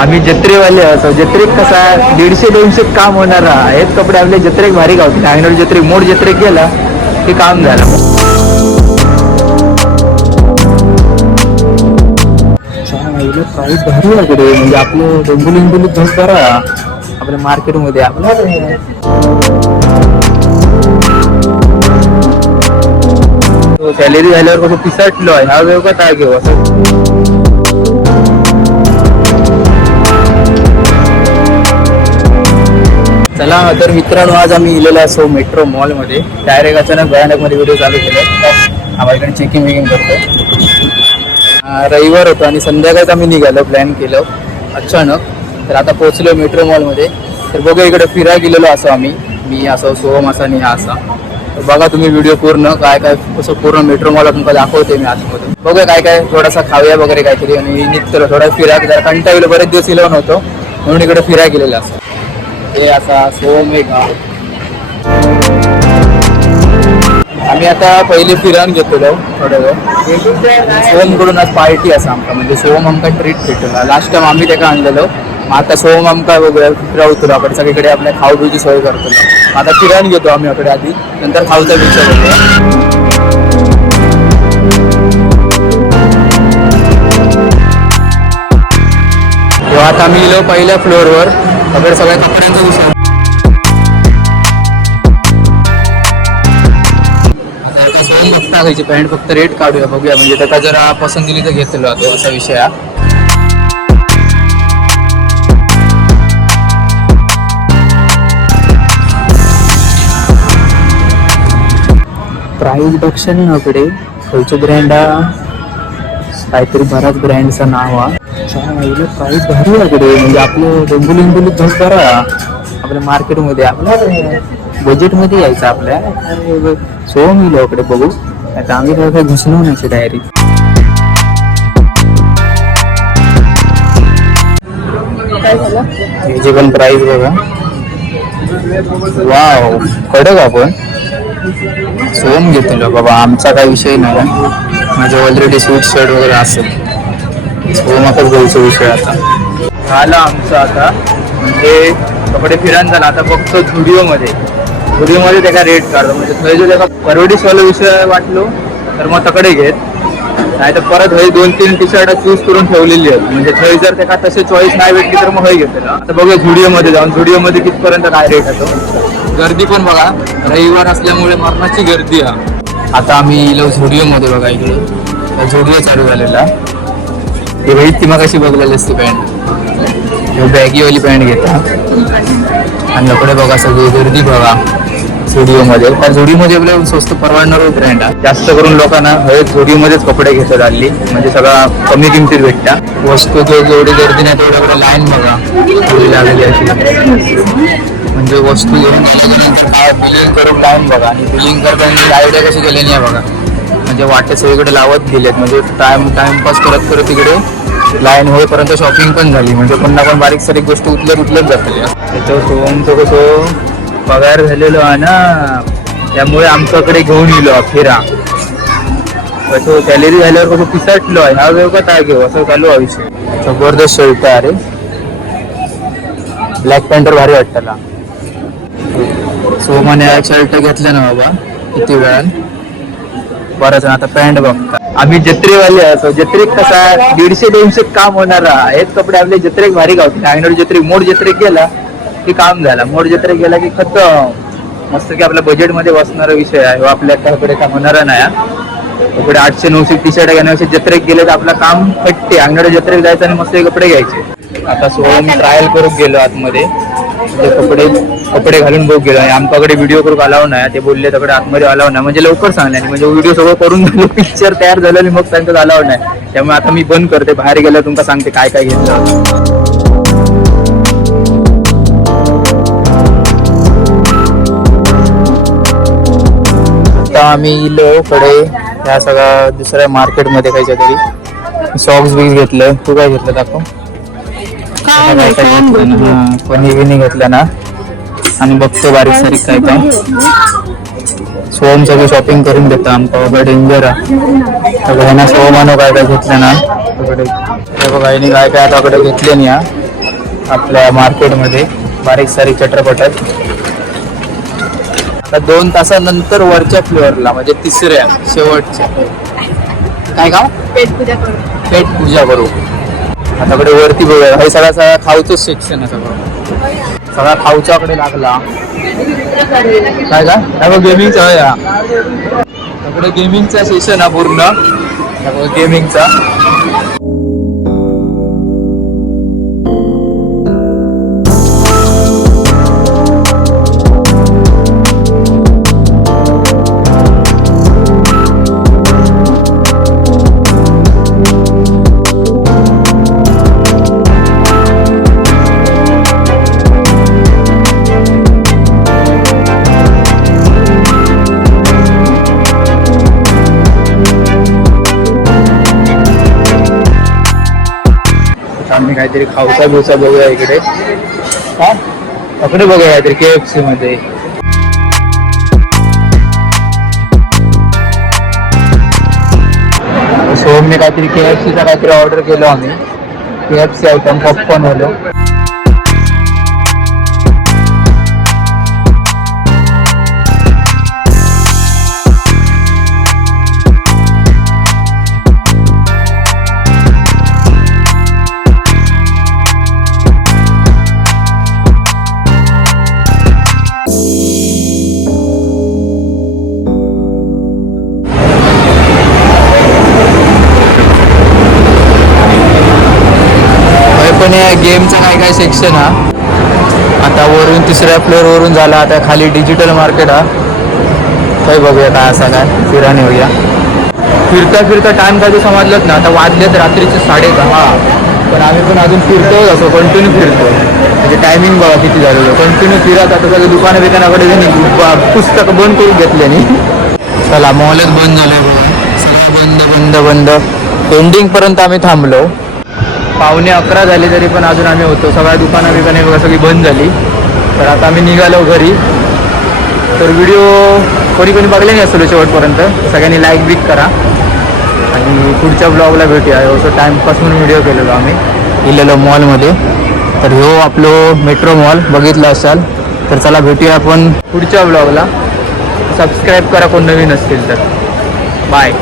आम्ही जत्रेवाले असो. जत्रेत कसा 150-200 काम होणार. हेच कपडे आपले जत्रेक भारी गावतील. अंगणवाडी जत्रेक मोड जत्रेक गेला की काम झालं. प्राईस भारी वगैरे म्हणजे आपलं डोंबिवली घेऊन करा आपल्या मार्केटमध्ये आपलं सॅलरी झाल्यावर कसं पिसाटलो आहे हा वेळ का काय घेऊ असं. चला तर मित्रांनो, आज आम्ही इलेलो असो मेट्रो मॉल मध्ये. डायरेक्ट अचानक भयानक मध्ये व्हिडिओ चालू केले. आम्हाला इकडे चेकिंग वेकिंग करतो. रविवार होतो आणि संध्याकाळीच आम्ही निघालो, प्लॅन केलं अचानक. तर आता पोहोचलो मेट्रो मॉलमध्ये. तर बघा इकडे फिरायला गेलेलो असो आम्ही. मी असो, सोहम असा आणि हा असा. तर बघा तुम्ही व्हिडिओ पूर्ण काय काय कसं पूर्ण मेट्रो मॉल तुमका दाखवते मी आतमधून. बघा काय काय थोडासा खाऊया वगैरे काहीतरी आणि निघतो थोडा फिरायला. जरा कंटाळलो, बरेच दिवस इलो नव्हतो म्हणून इकडे फिरायला गेलेलं असं. हे असा सोहम एक गाव. आम्ही आता पहिले फिरायला घेतलो थोडं वेळ. सोहमकडून आज पार्टी असा आमका, म्हणजे सोहम आमका ट्रीट भेटला. लास्ट टाइम आम्ही त्याला आणलेलो. आता सोहम आमका फिरवतो आपण सगळीकडे आपल्या खाऊ पिऊची सोय करतो. आता फिरायला घेतो आम्ही आपल्या आधी, नंतर खाऊचा विचार होतो. आता आम्ही गेलो पहिल्या फ्लोअरवर. वगैरे सगळ्या कपड्यांचा विषय टाकायची पॅन्ट फक्त रेट काढूया बघूया, म्हणजे त्याचा जरा पसंतीने तर घेतलो जातो असा विषय हा. प्राईस बघशन नाकडे खयचो ब्रँड काहीतरी बराच ब्रँडचा नाव हा. प्राईस भारी वगैरे म्हणजे आपलं डोंबिवली घेऊन करा आपल्या मार्केटमध्ये आपल्या बजेटमध्ये यायचं आपल्या. सोहम येईल इकडे बघू. आता आम्ही काही घुसलो नाही डायरेक्ट. याची पण प्राइस बघा. वाव कडक आपण सोहम घेतलो बाबा. आमचा काही विषय नाही, माझे ऑलरेडी सूट शर्ट वगैरे असेल. सोहमाकच घ्यायचा विषय आता झाला आमचा. आता म्हणजे कपडे फिरायला झाला. आता फक्त झुडिओमध्ये त्याचा रेट काढतो, म्हणजे थंय जो त्याचा परवडीसवाला विषय वाटलो तर मग तकडे घेत. नाही तर परत हे 2-3 टी शर्ट चूज करून ठेवलेली आहेत, म्हणजे थंय जर त्याला तसे चॉईस नाही भेटली तर मग हे घेतलं. आता बघूया झुडिओमध्ये जाऊन झुडिओमध्ये कितपर्यंत काय रेट येतो. गर्दी पण बघा, रविवार असल्यामुळे मरणाची गर्दी हा. आता आम्ही येलो झुडिओमध्ये बघा. इकडे झुडिओ चालू झालेला. हे भाई ती मग कशी बघलेली असते पॅन्ट, बॅगीवाली पॅन्ट घेता. आणि इकडे बघा सगळी गर्दी बघा झुडिओमध्ये. कारण झुडिओमध्ये आपल्याला स्वस्त परवडणार ब्रँड आहे. जास्त करून लोकांना हे झुडिओमध्येच कपडे घेतात हल्ली, म्हणजे सगळा कमी किमतीत भेटता. वस्तू जेवढी गर्दी नाही तेवढी आपल्या लाईन बघा थोडी लागलेली अशी. म्हणजे वस्तू घेऊन बिलिंग करून लाईन बघा. आणि बिलिंग करताना आयडिया कशी केली आहे बघा, म्हणजे वाटे सगळीकडे लावत गेलेत. म्हणजे टाइमपास करत करत तिकडे लाईन होईपर्यंत शॉपिंग पण झाली. म्हणजे पुन्हा पण बारीक सारीक गोष्ट उचलत जातल्या. त्याच्यावर सोहमचं कसं पगार झालेलो आहे ना, त्यामुळे आमच्याकडे घेऊन गेलो फिरा. कसं सॅलरी झाल्यावर कसं पिसाटलो आहे हा वेळ का काय घेऊ असं चालू आहे विषय. जबरदस्त शर्ट आहे. अरे ब्लॅक पॅन्टर भारी वाटताला. सोहमाने शर्ट घेतलं ना बाबा किती वेळा बरंच. आता पॅन्ट बघता आम्ही जत्रेवाले असो. जत्रेत कसा 150-200 काम होणार. हेच कपडे आपले जत्रेक भारी गावतील. अंगणवाडी जत्रेक मोड जत्रेक गेला की काम झाला. मोड जत्रेक गेला की खतम. मस्त की आपल्या बजेटमध्ये बसणारा विषय आहे. आपल्या त्याकडे काम होणार नाही. कपडे 800-900 टी शर्ट घेण्यापेक्षा जत्रेक गेले तर आपलं काम फटते. अंगणवाडी जत्रेक जायचं आणि मस्त कपडे घ्यायचे. आता सोहम ट्रायल करून गेलो आतमध्ये. कपडे घालून बघ गेलो. आणि आमच्याकडे व्हिडिओ करून अलाव नाही. ते बोलले तिकडे आतमध्ये अलाव नाही, म्हणजे लवकर सांगले. म्हणजे व्हिडिओ सगळं करून झालो, पिक्चर तयार झालेली मग त्यांचं अलाव नाही. त्यामुळे आता मी बंद करते. बाहेर गेलं तुमका सांगते काय काय घेतलं. आता आम्ही इलो कडे ह्या सगळ्या दुसऱ्या मार्केटमध्ये काहीच्या तरी सॉक्स बी घेतलं. तू काय घेतलं दाखव. पनीर बिनी घेतलं ना. आणि बघतो बारीक सारीक काय काय. सोहम सगळी शॉपिंग करून देता आमका बाबा. डेंजर आहे. सोहमानो काय काय घेतलं ना. बघा काय काय आता घेतले नाही. आपल्या मार्केटमध्ये बारीक सारीक चटरपटत. आता 2 तासानंतर वरच्या फ्लोअरला म्हणजे तिसऱ्या शेवटच्या काय गाव पेट पूजा करू. आता कडे वरती बघूया. हे सगळा खाऊचंच सेक्शन आहे सगळं. सगळा खाऊच्याकडे लागला काय का गेमिंगचा आहे. सगळं गेमिंगचा सेशन हा पूर्ण गेमिंगचा. आम्ही काहीतरी खाऊचा बिवचा बघूया इकडे. हा इकडे बघूया काहीतरी KFC मध्ये. सो मी काहीतरी KFCचा काहीतरी ऑर्डर केलो आम्ही. KFC आयटम पॉपकॉर्न वालो. पण या गेमचा काय सेक्शन हा. आता वरून तिसऱ्या फ्लोअर वरून झाला. आता खाली डिजिटल मार्केट हा. काही बघूया काय असा काय फिराने होऊया. फिरता टाइम काय ते समजलंच ना. आता वाजलेत रात्रीचे 10:30. पण आम्ही पण अजून फिरतोय असं कंटिन्यू फिरतो. म्हणजे टायमिंग बघा किती झालेलं. कंटिन्यू फिरत. आता सगळे दुकानं बिकानाकडे पुस्तक बंद करून घेतले नाही. चला मॉलच बंद झालंय बघा. सगळं बंद. एंडिंगपर्यंत आम्ही थांबलो. 11:15 झाले तरी पण अजून आम्ही होतो. सगळ्या दुकानं बिकाने बघा सगळी बंद झाली. तर आता आम्ही निघालो घरी. तर व्हिडिओ कोणी बघले नाही असेल शेवटपर्यंत. सगळ्यांनी लाईक बिक करा. आणि पुढच्या ब्लॉगला भेटूया. असं टाईमपास म्हणून व्हिडिओ केलेलो आम्ही गेलेलो मॉलमध्ये. तर हो आपलं मेट्रो मॉल बघितलं असाल तर चला भेटूया आपण पुढच्या ब्लॉगला. सबस्क्राईब करा कोण नवीन असतील तर. बाय.